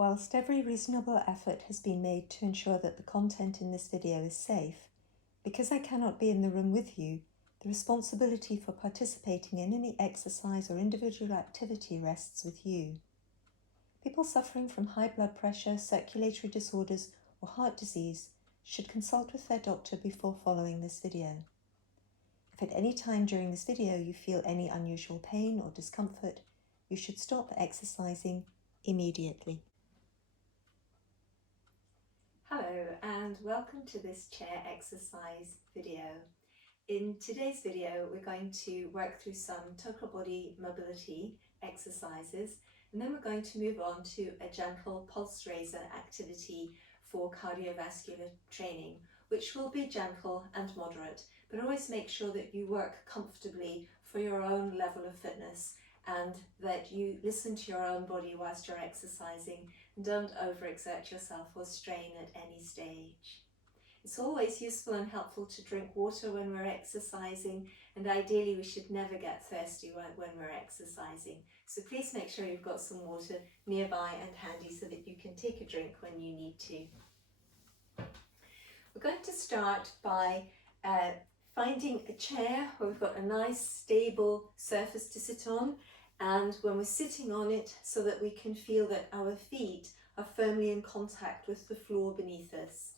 Whilst every reasonable effort has been made to ensure that the content in this video is safe, because I cannot be in the room with you, the responsibility for participating in any exercise or individual activity rests with you. People suffering from high blood pressure, circulatory disorders, or heart disease should consult with their doctor before following this video. If at any time during this video you feel any unusual pain or discomfort, you should stop exercising immediately. Hello and welcome to this chair exercise video. In today's video we're going to work through some total body mobility exercises, and then we're going to move on to a gentle pulse raiser activity for cardiovascular training, which will be gentle and moderate, but always make sure that you work comfortably for your own level of fitness and that you listen to your own body whilst you're exercising and don't overexert yourself or strain at any stage. It's always useful and helpful to drink water when we're exercising, and ideally we should never get thirsty when we're exercising. So please make sure you've got some water nearby and handy so that you can take a drink when you need to. We're going to start by finding a chair where we've got a nice stable surface to sit on, and when we're sitting on it so that we can feel that our feet are firmly in contact with the floor beneath us.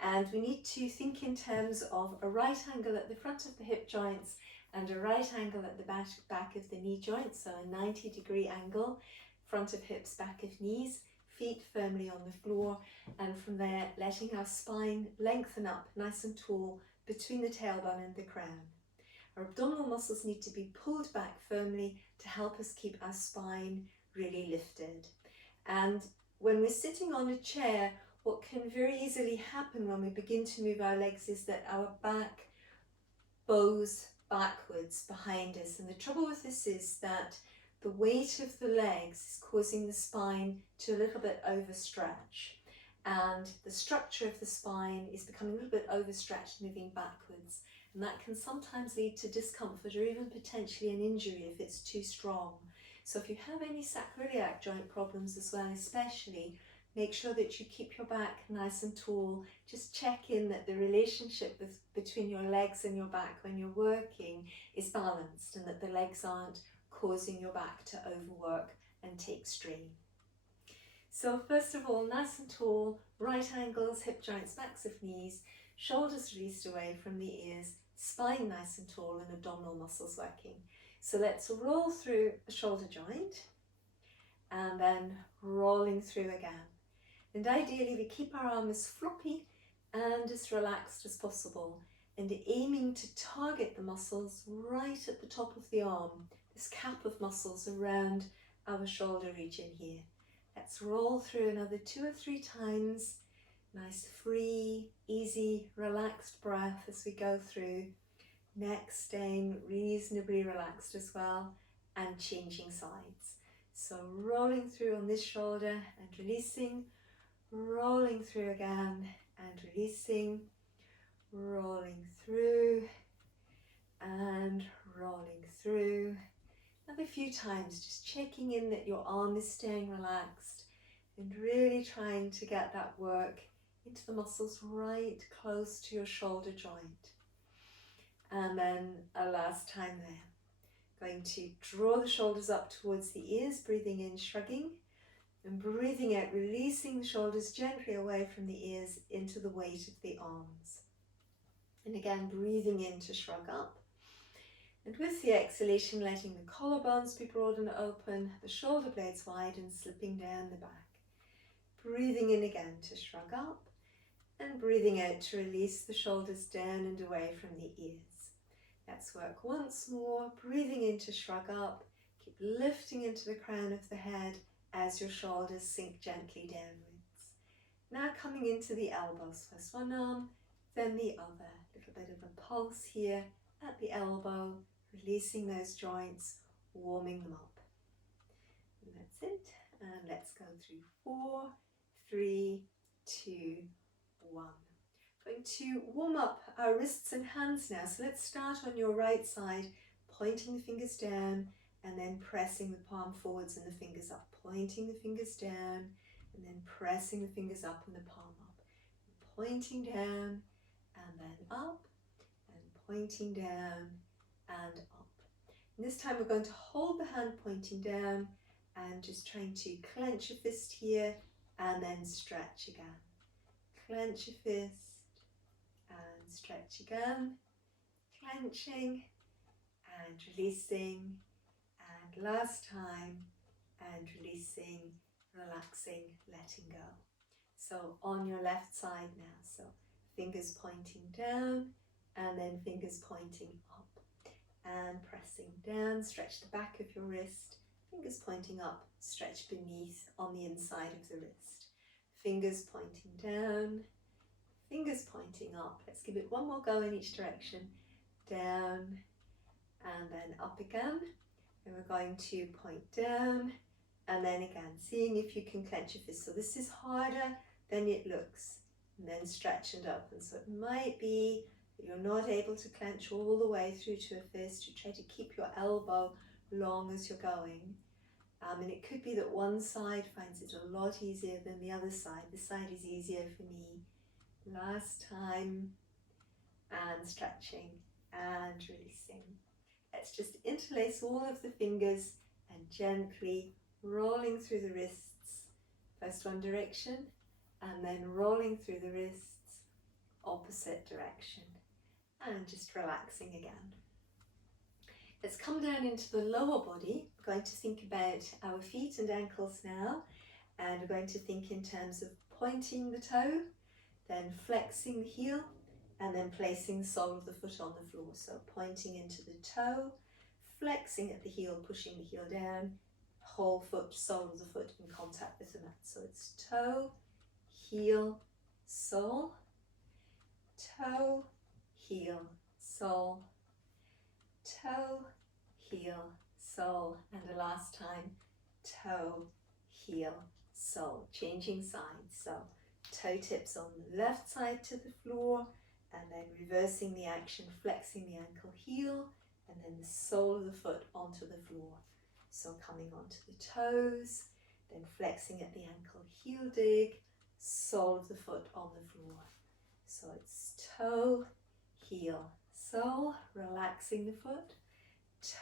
And we need to think in terms of a right angle at the front of the hip joints and a right angle at the back of the knee joints, so a 90-degree angle, front of hips, back of knees, feet firmly on the floor, and from there letting our spine lengthen up nice and tall between the tailbone and the crown. Our abdominal muscles need to be pulled back firmly to help us keep our spine really lifted. And when we're sitting on a chair, what can very easily happen when we begin to move our legs is that our back bows backwards behind us. And the trouble with this is that the weight of the legs is causing the spine to a little bit overstretch. And the structure of the spine is becoming a little bit overstretched, moving backwards. And that can sometimes lead to discomfort or even potentially an injury if it's too strong. So if you have any sacroiliac joint problems as well, especially, make sure that you keep your back nice and tall. Just check in that the relationship between your legs and your back when you're working is balanced and that the legs aren't causing your back to overwork and take strain. So first of all, nice and tall, right angles, hip joints, backs of knees, shoulders released away from the ears, spine nice and tall, and abdominal muscles working. So let's roll through the shoulder joint and then rolling through again. And ideally we keep our arm as floppy and as relaxed as possible, and aiming to target the muscles right at the top of the arm, this cap of muscles around our shoulder region here. Let's roll through another 2 or 3 times. Nice, free, easy, relaxed breath as we go through. Neck staying reasonably relaxed as well, and changing sides. So rolling through on this shoulder and releasing, rolling through again and releasing, rolling through and rolling through. Another few times, just checking in that your arm is staying relaxed and really trying to get that work into the muscles right close to your shoulder joint. And then a last time there. Going to draw the shoulders up towards the ears, breathing in, shrugging, and breathing out, releasing the shoulders gently away from the ears into the weight of the arms. And again, breathing in to shrug up. And with the exhalation, letting the collarbones be broad and open, the shoulder blades wide and slipping down the back. Breathing in again to shrug up, and breathing out to release the shoulders down and away from the ears. Let's work once more, breathing in to shrug up, keep lifting into the crown of the head as your shoulders sink gently downwards. Now coming into the elbows, first one arm, then the other. A little bit of a pulse here at the elbow, releasing those joints, warming them up. And that's it. And let's go through 4, 3, 2, 1. Going to warm up our wrists and hands now. So let's start on your right side, pointing the fingers down and then pressing the palm forwards and the fingers up, pointing the fingers down and then pressing the fingers up and the palm up, pointing down and then up, and pointing down and up. And this time we're going to hold the hand pointing down and just trying to clench your fist here and then stretch again. Clench your fist and stretch again, clenching and releasing, and last time, and releasing, relaxing, letting go. So on your left side now, so fingers pointing down and then fingers pointing up and pressing down, stretch the back of your wrist, fingers pointing up, stretch beneath on the inside of the wrist, fingers pointing down, fingers pointing up. Let's give it one more go in each direction, down and then up again, and we're going to point down and then again, seeing if you can clench your fist. So this is harder than it looks, and then stretch and open. So it might be that you're not able to clench all the way through to a fist. You try to keep your elbow long as you're going. And it could be that one side finds it a lot easier than the other side. This side is easier for me. Last time, and stretching and releasing. Let's just interlace all of the fingers and gently rolling through the wrists. First one direction, and then rolling through the wrists, opposite direction, and just relaxing again. Let's come down into the lower body. We're going to think about our feet and ankles now, and we're going to think in terms of pointing the toe, then flexing the heel, and then placing the sole of the foot on the floor. So pointing into the toe, flexing at the heel, pushing the heel down, whole foot, sole of the foot in contact with the mat. So it's toe, heel, sole, toe, heel, sole, toe, heel, sole, and the last time, toe, heel, sole. Changing sides. So toe tips on the left side to the floor, and then reversing the action, flexing the ankle, heel, and then the sole of the foot onto the floor. So coming onto the toes, then flexing at the ankle, heel dig, sole of the foot on the floor. So it's toe, heel, sole, relaxing the foot,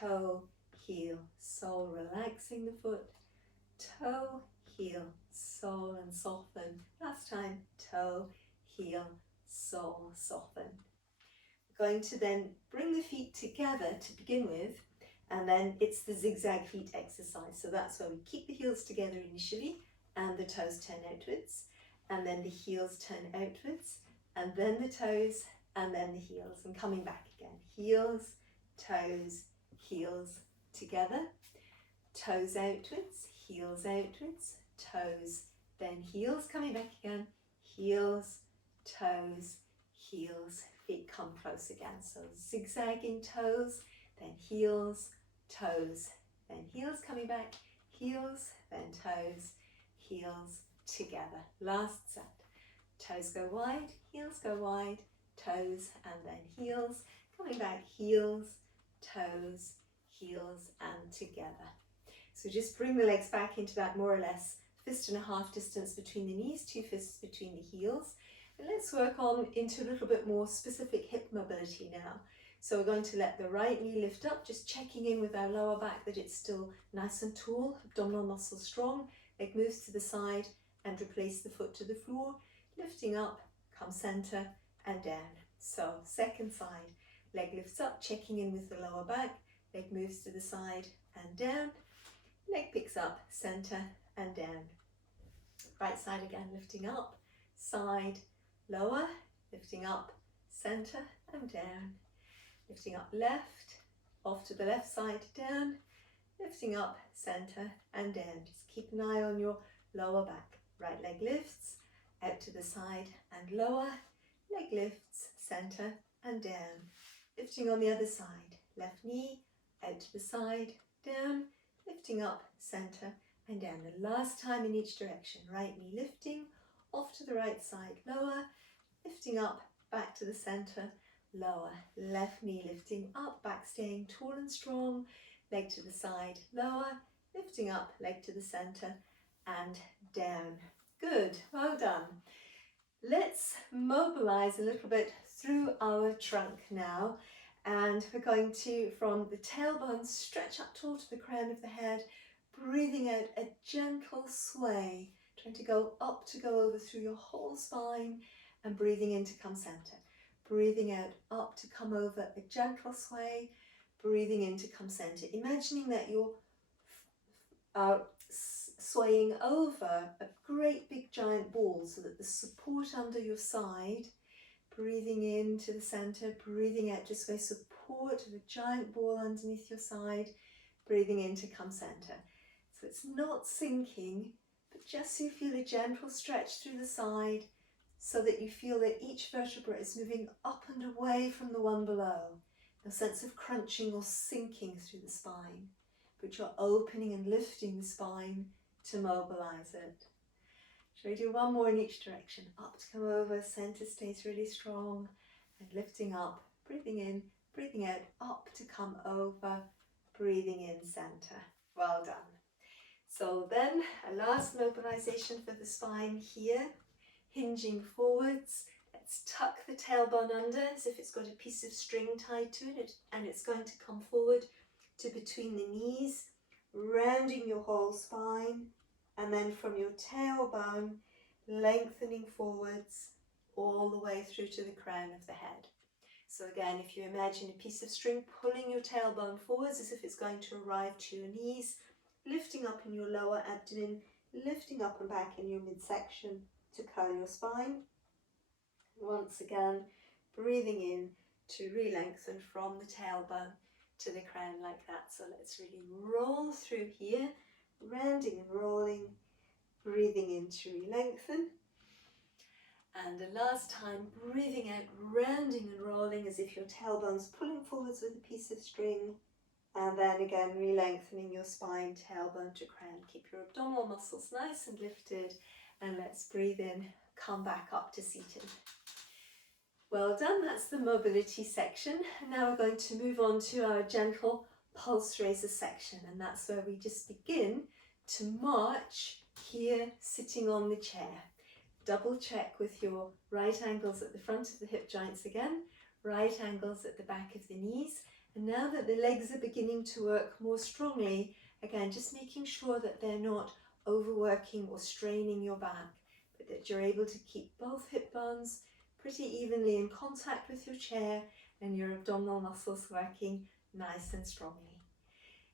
toe, heel, sole, relaxing the foot, toe, heel, sole, and soften. Last time, toe, heel, sole, soften. We're going to then bring the feet together to begin with, and then it's the zigzag feet exercise. So that's where we keep the heels together initially, and the toes turn outwards, and then the heels turn outwards, and then the toes, and then the heels, and coming back again. Heels, toes, heels together, toes outwards, heels outwards, toes, then heels, coming back again, heels, toes, heels, feet come close again. So zigzagging toes, then heels, toes, then heels, coming back, heels, then toes, heels together. Last set. Toes go wide, toes, and then heels, coming back, heels, toes, heels, and together. So just bring the legs back into that more or less fist and a half distance between the knees, 2 fists between the heels. And let's work on into a little bit more specific hip mobility now. So we're going to let the right knee lift up, just checking in with our lower back that it's still nice and tall, abdominal muscles strong, leg moves to the side and replace the foot to the floor, lifting up, come center and down. So second side, leg lifts up, checking in with the lower back, leg moves to the side and down, leg picks up, center and down. Right side again, lifting up, side, lower, lifting up, center and down. Lifting up left, off to the left side, down, lifting up, center and down. Just keep an eye on your lower back. Right leg lifts, out to the side and lower, leg lifts, center and down. Lifting on the other side, left knee, out to the side, down, lifting up, center and down. The last time in each direction, right knee lifting, off to the right side, lower, lifting up, back to the center, lower, left knee lifting up, back staying tall and strong, leg to the side, lower, lifting up, leg to the center and down. Good, well done. Let's mobilise a little bit through our trunk now, and we're going to, from the tailbone, stretch up toward the crown of the head, breathing out a gentle sway, trying to go up to go over through your whole spine, and breathing in to come centre. Breathing out up to come over, a gentle sway, breathing in to come centre. Imagining that you're swaying over a great big giant ball so that the support under your side, breathing into the centre, breathing out just by support of a giant ball underneath your side, breathing in to come centre. So it's not sinking, but just so you feel a gentle stretch through the side so that you feel that each vertebra is moving up and away from the one below. No sense of crunching or sinking through the spine, but you're opening and lifting the spine to mobilise it. Shall we do one more in each direction? Up to come over, centre stays really strong, and lifting up, breathing in, breathing out, up to come over, breathing in centre. Well done. So then a last mobilisation for the spine here, hinging forwards. Let's tuck the tailbone under as if it's got a piece of string tied to it, and it's going to come forward to between the knees, rounding your whole spine, and then from your tailbone, lengthening forwards all the way through to the crown of the head. So again, if you imagine a piece of string pulling your tailbone forwards as if it's going to arrive to your knees, lifting up in your lower abdomen, lifting up and back in your midsection to curl your spine. Once again, breathing in to re-lengthen from the tailbone to the crown like that. So let's really roll through here, rounding and rolling, breathing in to re-lengthen. And the last time, breathing out, rounding and rolling as if your tailbone's pulling forwards with a piece of string. And then again, re-lengthening your spine, tailbone to crown. Keep your abdominal muscles nice and lifted. And let's breathe in, come back up to seated. Well done, that's the mobility section. And now we're going to move on to our gentle pulse raiser section. And that's where we just begin to march here, sitting on the chair. Double check with your right ankles at the front of the hip joints again, right ankles at the back of the knees. And now that the legs are beginning to work more strongly, again, just making sure that they're not overworking or straining your back, but that you're able to keep both hip bones pretty evenly in contact with your chair and your abdominal muscles working nice and strongly.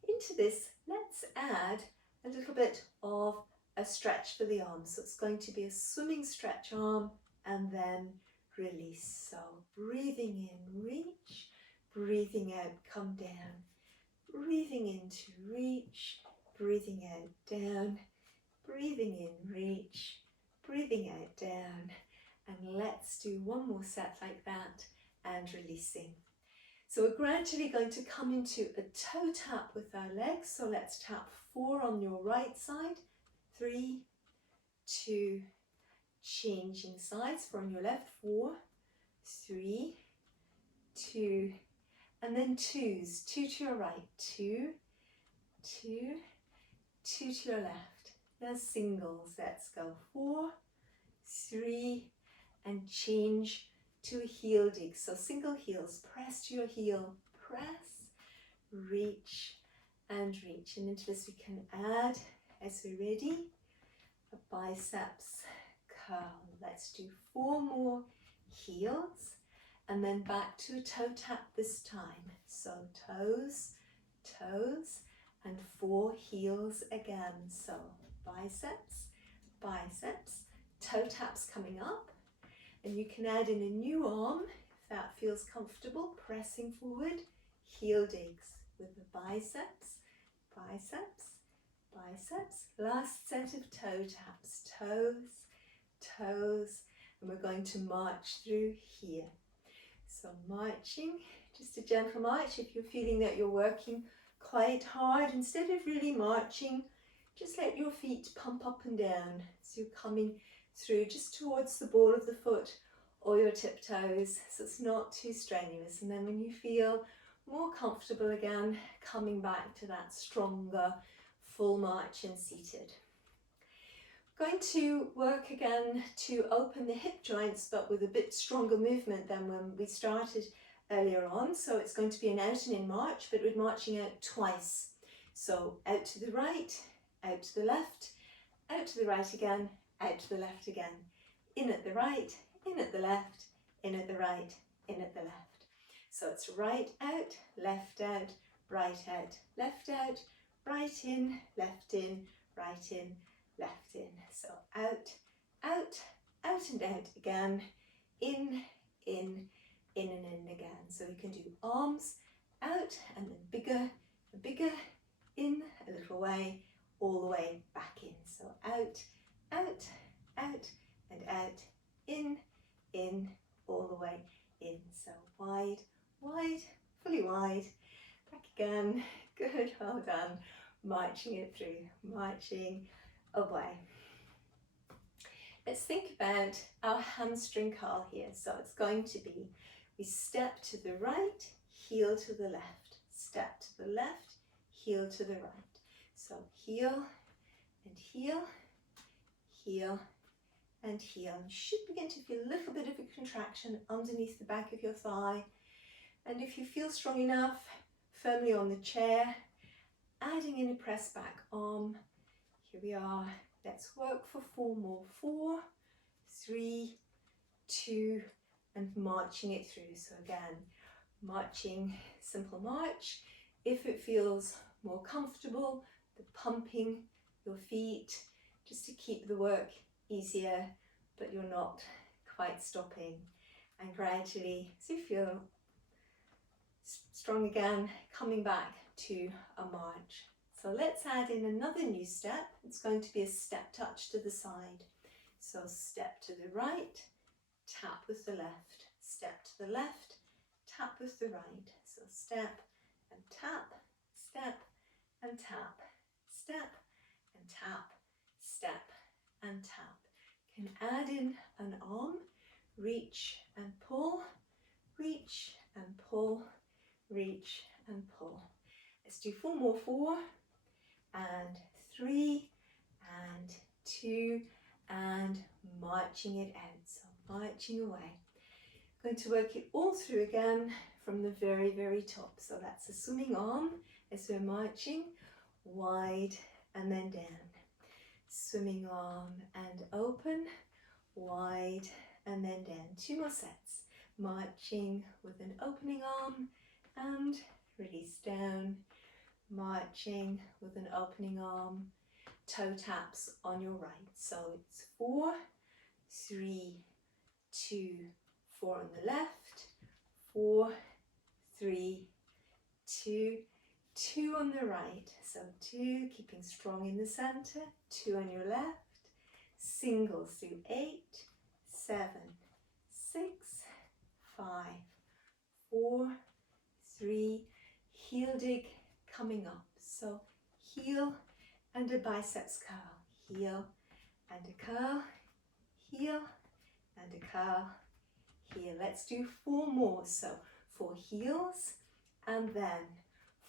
Into this, let's add a little bit of a stretch for the arms. So it's going to be a swimming stretch arm and then release. So breathing in, reach, breathing out, come down, breathing in to reach, breathing out, down, breathing in, reach, breathing out, down. And let's do one more set like that and releasing. So we're gradually going to come into a toe tap with our legs. So let's tap 4 on your right side, 3, 2, changing sides. 4 on your left, 4, 3, 2, and then 2s, 2 to your right, 2, 2, 2 to your left. Now singles, let's go 4, 3, and change to a heel dig. So single heels, press to your heel, press, reach and reach. And into this we can add, as we're ready, a biceps curl. Let's do 4 more heels and then back to a toe tap this time. So toes, toes, and 4 heels again. So biceps, biceps, toe taps coming up. And you can add in a new arm if that feels comfortable, pressing forward, heel digs with the biceps, biceps, biceps. Last set of toe taps, toes, toes, and we're going to march through here. So marching, just a gentle march. If you're feeling that you're working quite hard, instead of really marching, just let your feet pump up and down. So you're coming through just towards the ball of the foot or your tiptoes, so it's not too strenuous. And then when you feel more comfortable again, coming back to that stronger full march and seated. Going to work again to open the hip joints, but with a bit stronger movement than when we started earlier on. So it's going to be an out and in march, but we're marching out twice. So out to the right, out to the left, out to the right again, out to the left again. In at the right, in at the left, in at the right, in at the left. So it's right out, left out, right out, left out, right in, left in, right in, left in. So out, out, out and out again, in, in, in and in again. So we can do arms out and then bigger and bigger, in a little way, all the way back in. So out, out, out and out, in, all the way in. So wide, wide, fully wide, back again. Good, well done. Marching it through, marching away. Let's think about our hamstring curl here. So it's going to be, we step to the right, heel to the left, step to the left, heel to the right. So heel and heel, heel and heel. You should begin to feel a little bit of a contraction underneath the back of your thigh. And if you feel strong enough, firmly on the chair, adding in a press back arm. Here we are. Let's work for 4 more. 4, 3, 2, and marching it through. So again, marching, simple march. If it feels more comfortable, the pumping your feet, just to keep the work easier, but you're not quite stopping. And gradually, as you feel strong again, coming back to a march. So let's add in another new step. It's going to be a step touch to the side. So step to the right, tap with the left, step to the left, tap with the right. So step and tap, step and tap, step and tap, step and tap. Can add in an arm, reach and pull, reach and pull, reach and pull. Let's do 4 more. 4 and 3 and 2 and marching it out. So marching away. Going to work it all through again from the very, very top. So that's a swimming arm as we're marching, wide and then down. Swimming arm and open, wide and then down. 2 more sets. Marching with an opening arm and release down. Marching with an opening arm, toe taps on your right. So it's 4, 3, 2, 4 on the left, 4, 3, 2, 2 on the right. So 2, keeping strong in the center, 2 on your left, singles through 8, 7, 6, 5, 4, 3, heel dig coming up. So heel and a biceps curl, heel and a curl, heel and a curl, heel. Let's do 4 more. So 4 heels and then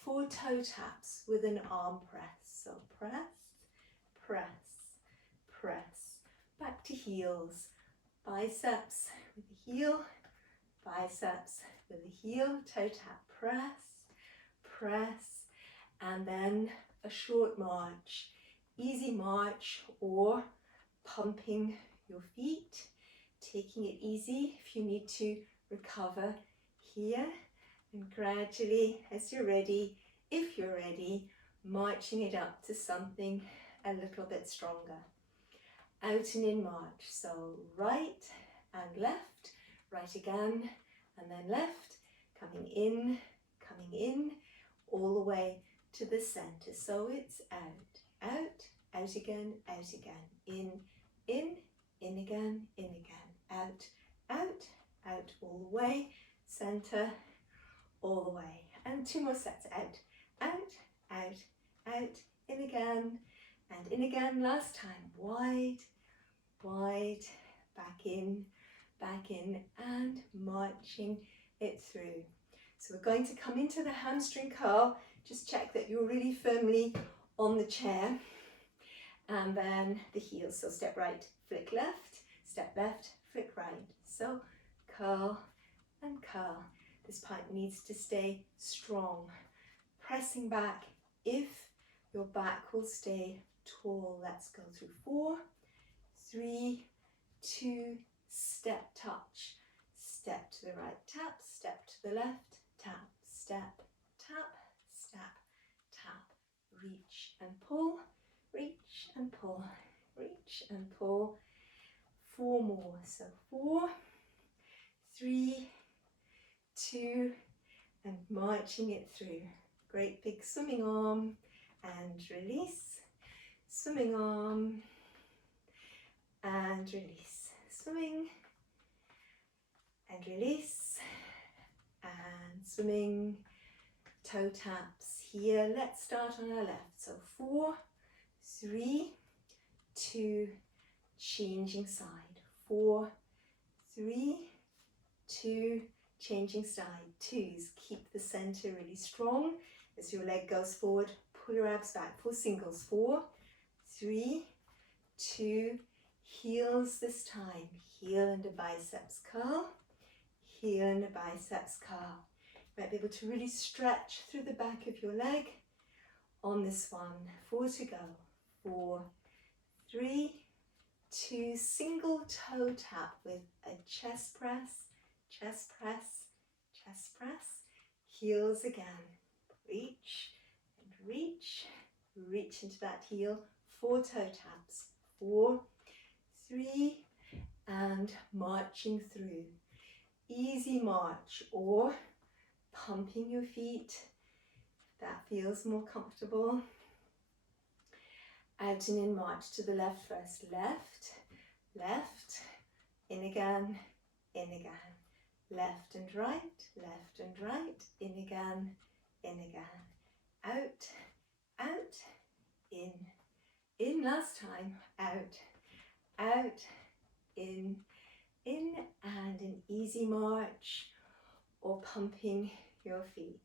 4 toe taps with an arm press. So press, press, press. Back to heels, biceps with the heel, biceps with the heel, toe tap, press, press, and then a short march, easy march, or pumping your feet, taking it easy if you need to recover here, and gradually, as you're ready, if you're ready, marching it up to something a little bit stronger. Out and in march, so right and left, right again, and then left, coming in, all the way to the center. So it's out, out, out again, in again, out, out, out, all the way, center, all the way. And 2 more sets, out, out, out, out, in again, and in again, last time, wide, wide, back in, and marching it through. So we're going to come into the hamstring curl. Just check that you're really firmly on the chair. and then the heels. So step right, flick left, step left, flick right. So curl and curl. This part needs to stay strong. Pressing back if your back will stay tall. Let's go through 4, 3, 2, step, touch. Step to the right, tap, step to the left, tap, step, tap, step, tap. Reach and pull, reach and pull, reach and pull. 4 more. So 4, 3, 2, and marching it through. Great big swimming arm and release. Swimming arm and release. Swimming and release. And swimming. Toe taps here. Let's start on our left. So 4, 3, 2, changing side. 4, 3, 2, changing side. 2s, keep the center really strong as your leg goes forward. Pull your abs back for singles. 4, 3, 2, heels this time. Heel and a biceps curl. Heel and a biceps curl. You might be able to really stretch through the back of your leg on this one. 4 to go. 4, 3, 2, single toe tap with a chest press, chest press, chest press. Heels again. Reach and reach. Reach into that heel. 4 toe taps. 4, 3, and marching through. Easy march, or pumping your feet if that feels more comfortable. Out and in march to the left first. Left, left, in again, in again. Left and right, in again, in again. Out, out, in last time, out, out, in, and an easy march, or pumping your feet.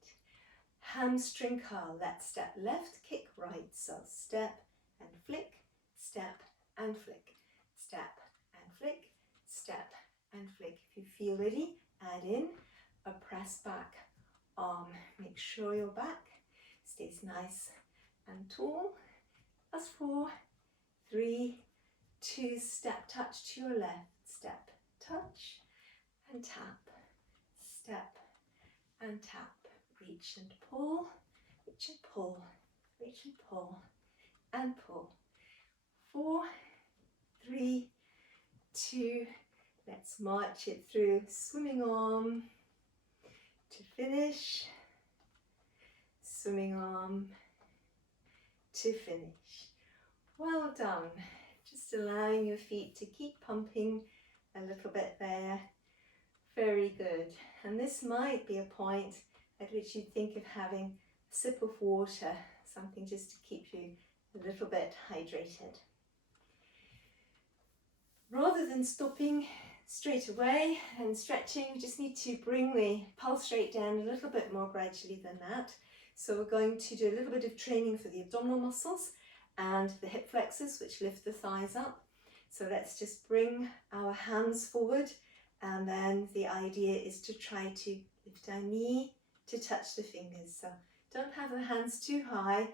Hamstring curl. Let's step left, kick right. So step and flick, step and flick, step and flick, step and flick. If you feel ready, add in a press back arm. Make sure your back stays nice and tall. That's 4, 3, 2, step, touch to your left, step, touch and tap, step and tap. Reach and pull, reach and pull, reach and pull, and pull. 4, 3, 2, let's march it through. Swimming arm to finish, swimming arm to finish. Well done. Just allowing your feet to keep pumping a little bit there. Very good. And this might be a point at which you think of having a sip of water, something just to keep you a little bit hydrated. Rather than stopping straight away and stretching, we just need to bring the pulse rate down a little bit more gradually than that. So we're going to do a little bit of training for the abdominal muscles and the hip flexors, which lift the thighs up. So let's just bring our hands forward, and then the idea is to try to lift our knee to touch the fingers. So don't have the hands too high,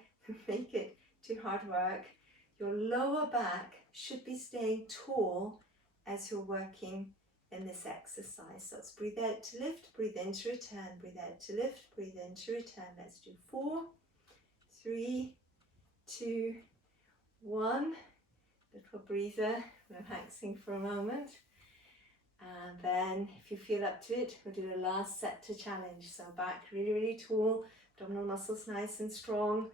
make it too hard work. Your lower back should be staying tall as you're working in this exercise. So let's breathe out to lift, breathe in to return, breathe out to lift, breathe in to return. Let's do 4, 3, 2, 1. Little breather, relaxing for a moment. And then if you feel up to it, we'll do the last set to challenge. So back really, really tall, abdominal muscles nice and strong,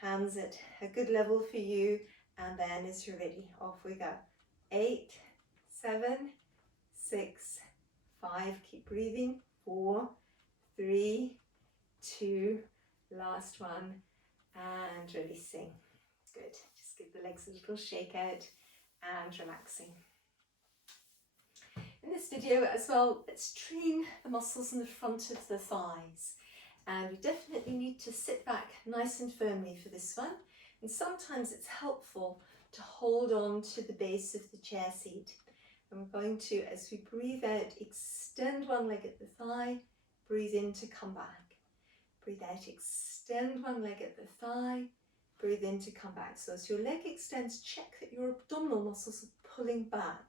hands at a good level for you. And then as you're ready, off we go. 8, 7, 6, 5, keep breathing. 4, 3, 2, last one, and releasing. Good. Just give the legs a little shake out and relaxing. In this video as well, let's train the muscles in the front of the thighs. And we definitely need to sit back nice and firmly for this one. And sometimes it's helpful to hold on to the base of the chair seat. And we're going to, as we breathe out, extend one leg at the thigh, breathe in to come back. Breathe out, extend one leg at the thigh, breathe in to come back. So as your leg extends, check that your abdominal muscles are pulling back.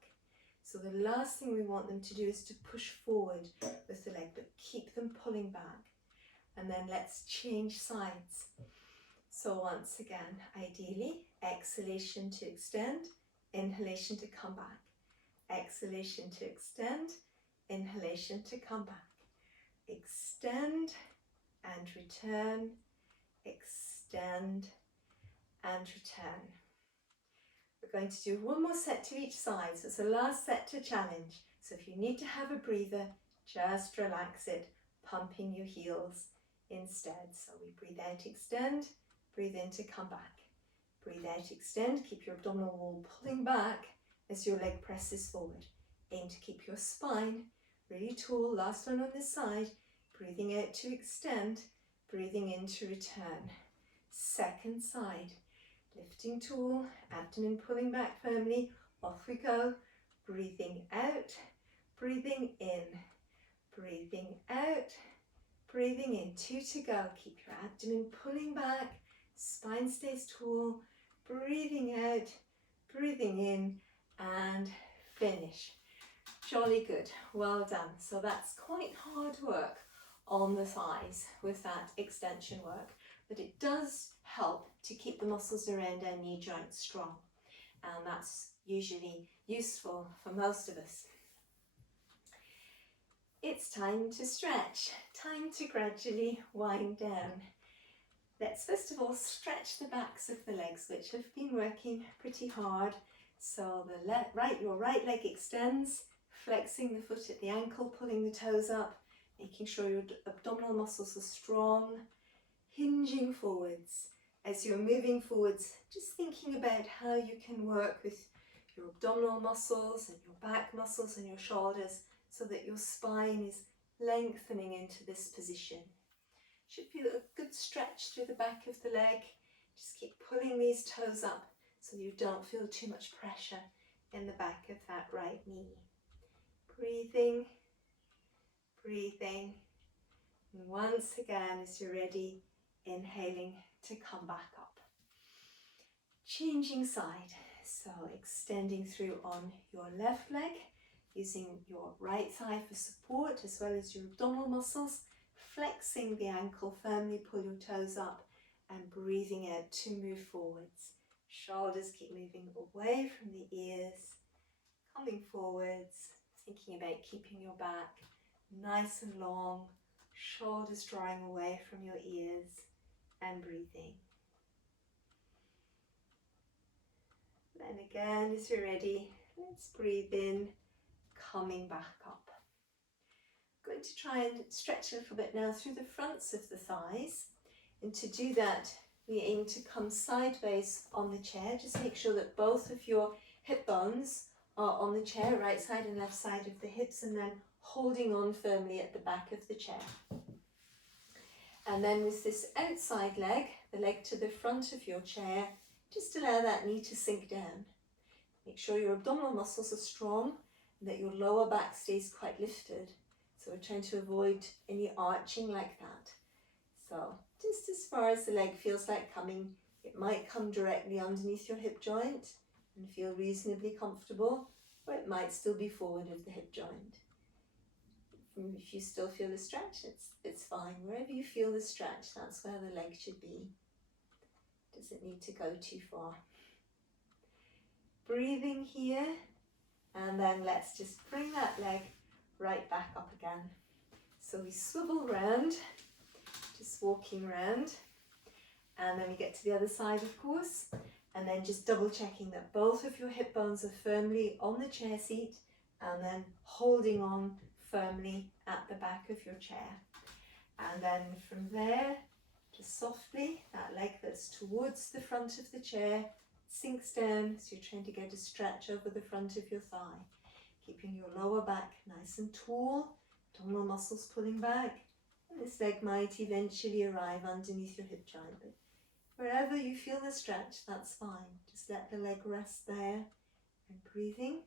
So the last thing we want them to do is to push forward with the leg, but keep them pulling back. And then let's change sides. So once again, ideally, exhalation to extend, inhalation to come back. Exhalation to extend, inhalation to come back. Extend and return, extend and return. We're going to do one more set to each side, so it's the last set to challenge. So if you need to have a breather, just relax it, pumping your heels instead. So we breathe out, extend, breathe in to come back. Breathe out, extend, keep your abdominal wall pulling back as your leg presses forward. Aim to keep your spine really tall. Last one on this side. Breathing out to extend, breathing in to return. Second side. Lifting tall, abdomen pulling back firmly. Off we go. Breathing out, breathing in. Breathing out, breathing in. 2 to go. Keep your abdomen pulling back. Spine stays tall. Breathing out, breathing in, and finish. Jolly good. Well done. So that's quite hard work on the thighs with that extension work, but it does help to keep the muscles around our knee joints strong, and that's usually useful for most of us. It's time to stretch, time to gradually wind down. Let's first of all stretch the backs of the legs, which have been working pretty hard. So your right leg extends, flexing the foot at the ankle, pulling the toes up, making sure your abdominal muscles are strong, hinging forwards. As you're moving forwards, just thinking about how you can work with your abdominal muscles and your back muscles and your shoulders so that your spine is lengthening into this position. Should feel a good stretch through the back of the leg. Just keep pulling these toes up so you don't feel too much pressure in the back of that right knee. Breathing, breathing. And once again, as you're ready, inhaling to come back up. Changing side, so extending through on your left leg, using your right thigh for support as well as your abdominal muscles, flexing the ankle firmly, pull your toes up and breathing out to move forwards. Shoulders keep moving away from the ears, coming forwards, thinking about keeping your back nice and long, shoulders drawing away from your ears, and breathing. Then again, as you're ready, let's breathe in, coming back up. I'm going to try and stretch a little bit now through the fronts of the thighs, and to do that we aim to come sideways on the chair. Just make sure that both of your hip bones are on the chair, right side and left side of the hips, and then holding on firmly at the back of the chair. And then with this outside leg, the leg to the front of your chair, just allow that knee to sink down. Make sure your abdominal muscles are strong and that your lower back stays quite lifted. So we're trying to avoid any arching like that. So just as far as the leg feels like coming, it might come directly underneath your hip joint and feel reasonably comfortable, or it might still be forward of the hip joint. If you still feel the stretch, it's fine. Wherever you feel the stretch, that's where the leg should be. Doesn't need to go too far. Breathing here, and then let's just bring that leg right back up again. So we swivel round, just walking round, and then we get to the other side, of course, and then just double checking that both of your hip bones are firmly on the chair seat, and then holding on firmly at the back of your chair. And then from there, just softly, that leg that's towards the front of the chair sinks down, so you're trying to get a stretch over the front of your thigh, keeping your lower back nice and tall, abdominal muscles pulling back, and this leg might eventually arrive underneath your hip joint, but Wherever you feel the stretch, that's fine. Just let the leg rest there and breathing.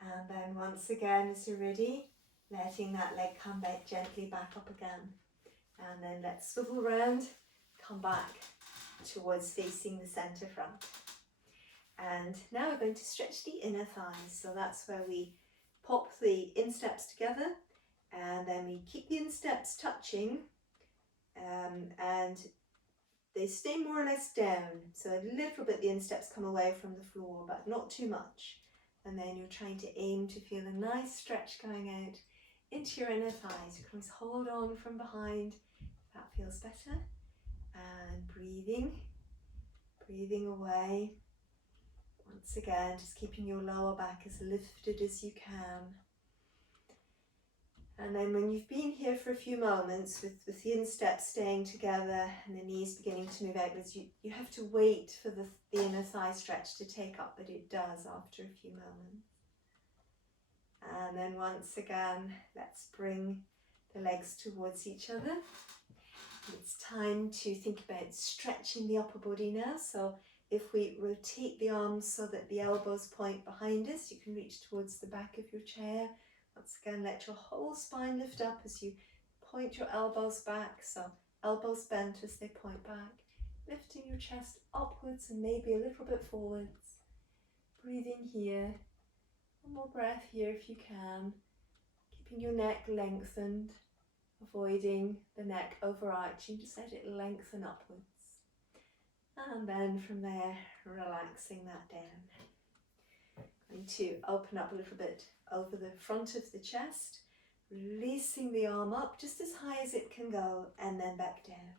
And then once again, as you're ready, letting that leg come back gently back up again. And then let's swivel round, come back towards facing the centre front. And now we're going to stretch the inner thighs. So that's where we pop the insteps together and then we keep the insteps touching and they stay more or less down. So a little bit the insteps come away from the floor, but not too much. And then you're trying to aim to feel a nice stretch going out into your inner thighs. You can always hold on from behind if that feels better. And breathing away. Once again, just keeping your lower back as lifted as you can. And then when you've been here for a few moments with the insteps staying together and the knees beginning to move outwards, you have to wait for the inner thigh stretch to take up, but it does after a few moments. And then once again, let's bring the legs towards each other. It's time to think about stretching the upper body now. So if we rotate the arms so that the elbows point behind us, you can reach towards the back of your chair. Once again, let your whole spine lift up as you point your elbows back. So elbows bent as they point back. Lifting your chest upwards and maybe a little bit forwards. Breathing here. One more breath here if you can. Keeping your neck lengthened. Avoiding the neck overarching. Just let it lengthen upwards. And then from there, relaxing that down. Going to open up a little bit over the front of the chest, releasing the arm up just as high as it can go and then back down.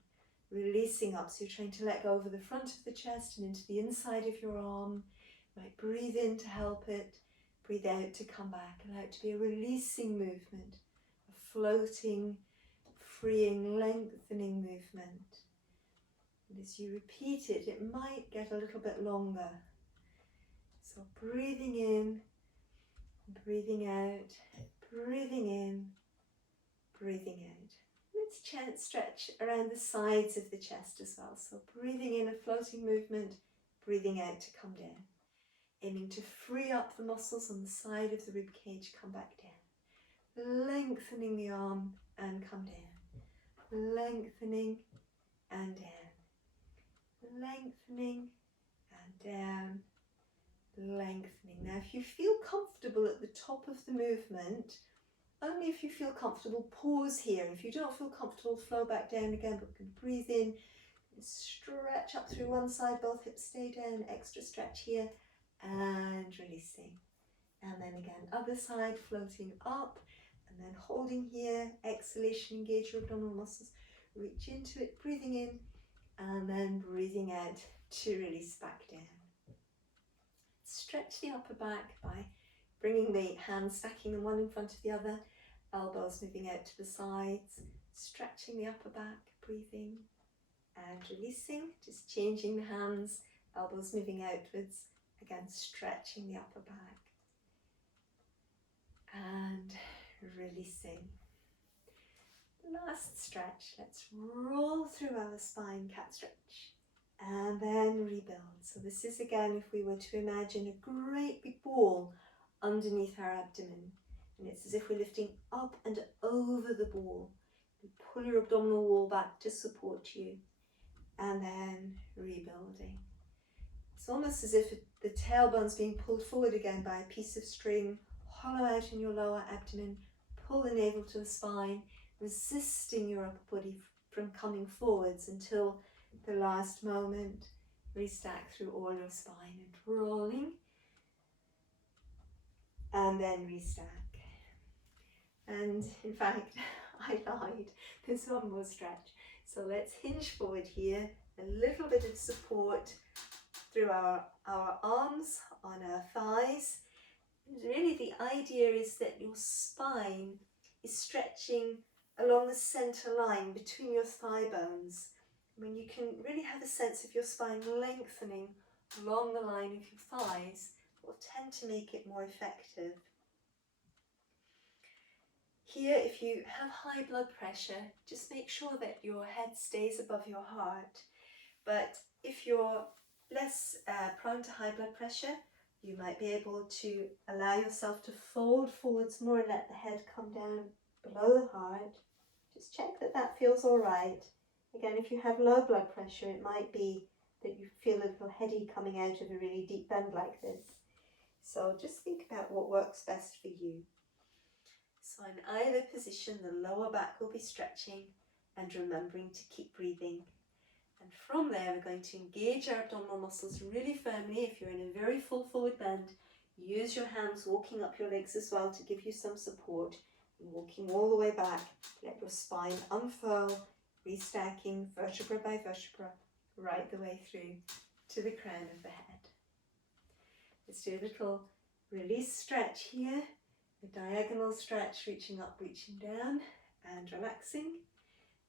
Releasing up, so you're trying to let go over the front of the chest and into the inside of your arm. You might breathe in to help it, breathe out to come back. Allow it to be a releasing movement, a floating, freeing, lengthening movement. And as you repeat it, it might get a little bit longer. So breathing in, breathing out, breathing in, breathing out. Let's stretch around the sides of the chest as well. So breathing in a floating movement, breathing out to come down. Aiming to free up the muscles on the side of the rib cage, come back down. Lengthening the arm and come down. Lengthening and down. Lengthening and down. Lengthening. Now if you feel comfortable at the top of the movement, only if you feel comfortable, pause here. If you don't feel comfortable, flow back down again, but you can breathe in, stretch up through one side, both hips stay down, extra stretch here, and releasing. And then again, other side, floating up, and then holding here, exhalation, engage your abdominal muscles, reach into it, breathing in, and then breathing out to release back down. Stretch the upper back by bringing the hands, stacking them one in front of the other, elbows moving out to the sides, stretching the upper back, breathing and releasing, just changing the hands, elbows moving outwards, again stretching the upper back and releasing. Last stretch, let's roll through our spine, cat stretch. And then rebuild. So this is again if we were to imagine a great big ball underneath our abdomen. And it's as if we're lifting up and over the ball. You pull your abdominal wall back to support you. And then rebuilding. It's almost as if the tailbone's being pulled forward again by a piece of string. Hollow out in your lower abdomen. Pull the navel to the spine. Resisting your upper body from coming forwards until the last moment. Restack through all your spine and rolling. And then restack. And in fact, I lied. There's one more stretch. So let's hinge forward here. A little bit of support through our arms on our thighs. And really the idea is that your spine is stretching along the center line between your thigh bones. When you can really have a sense of your spine lengthening along the line of your thighs, will tend to make it more effective. Here, if you have high blood pressure, just make sure that your head stays above your heart. But if you're less prone to high blood pressure, you might be able to allow yourself to fold forwards more and let the head come down below the heart. Just check that that feels all right. Again, if you have low blood pressure, it might be that you feel a little heady coming out of a really deep bend like this. So just think about what works best for you. So in either position, the lower back will be stretching and remembering to keep breathing. And from there, we're going to engage our abdominal muscles really firmly. If you're in a very full forward bend, use your hands walking up your legs as well to give you some support. And walking all the way back, let your spine unfurl, restacking vertebra by vertebra, right the way through to the crown of the head. Let's do a little release stretch here. A diagonal stretch, reaching up, reaching down, and relaxing.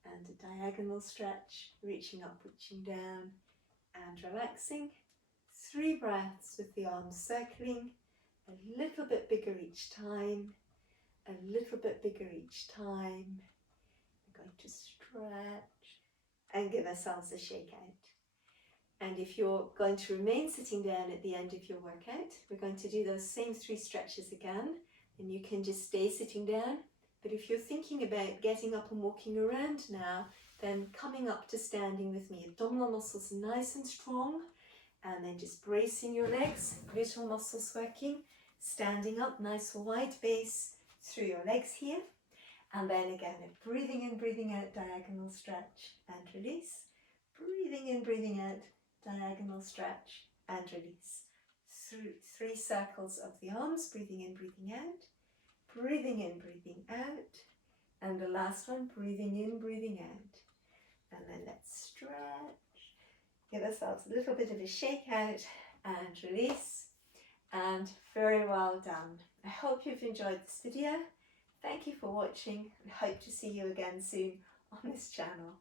And a diagonal stretch, reaching up, reaching down, and relaxing. 3 breaths with the arms circling, a little bit bigger each time, a little bit bigger each time. We're going to stretch and give ourselves a shake out. And if you're going to remain sitting down at the end of your workout, we're going to do those same 3 stretches again. And you can just stay sitting down. But if you're thinking about getting up and walking around now, then coming up to standing with me, abdominal muscles nice and strong, and then just bracing your legs, gluteal muscles working, standing up, nice wide base through your legs here. And then again, breathing in, breathing out, diagonal stretch and release. Breathing in, breathing out, diagonal stretch and release. Through 3 circles of the arms, breathing in, breathing out. Breathing in, breathing out. And the last one, breathing in, breathing out. And then let's stretch. Give ourselves a little bit of a shake out and release. And very well done. I hope you've enjoyed this video. Thank you for watching and hope to see you again soon on this channel.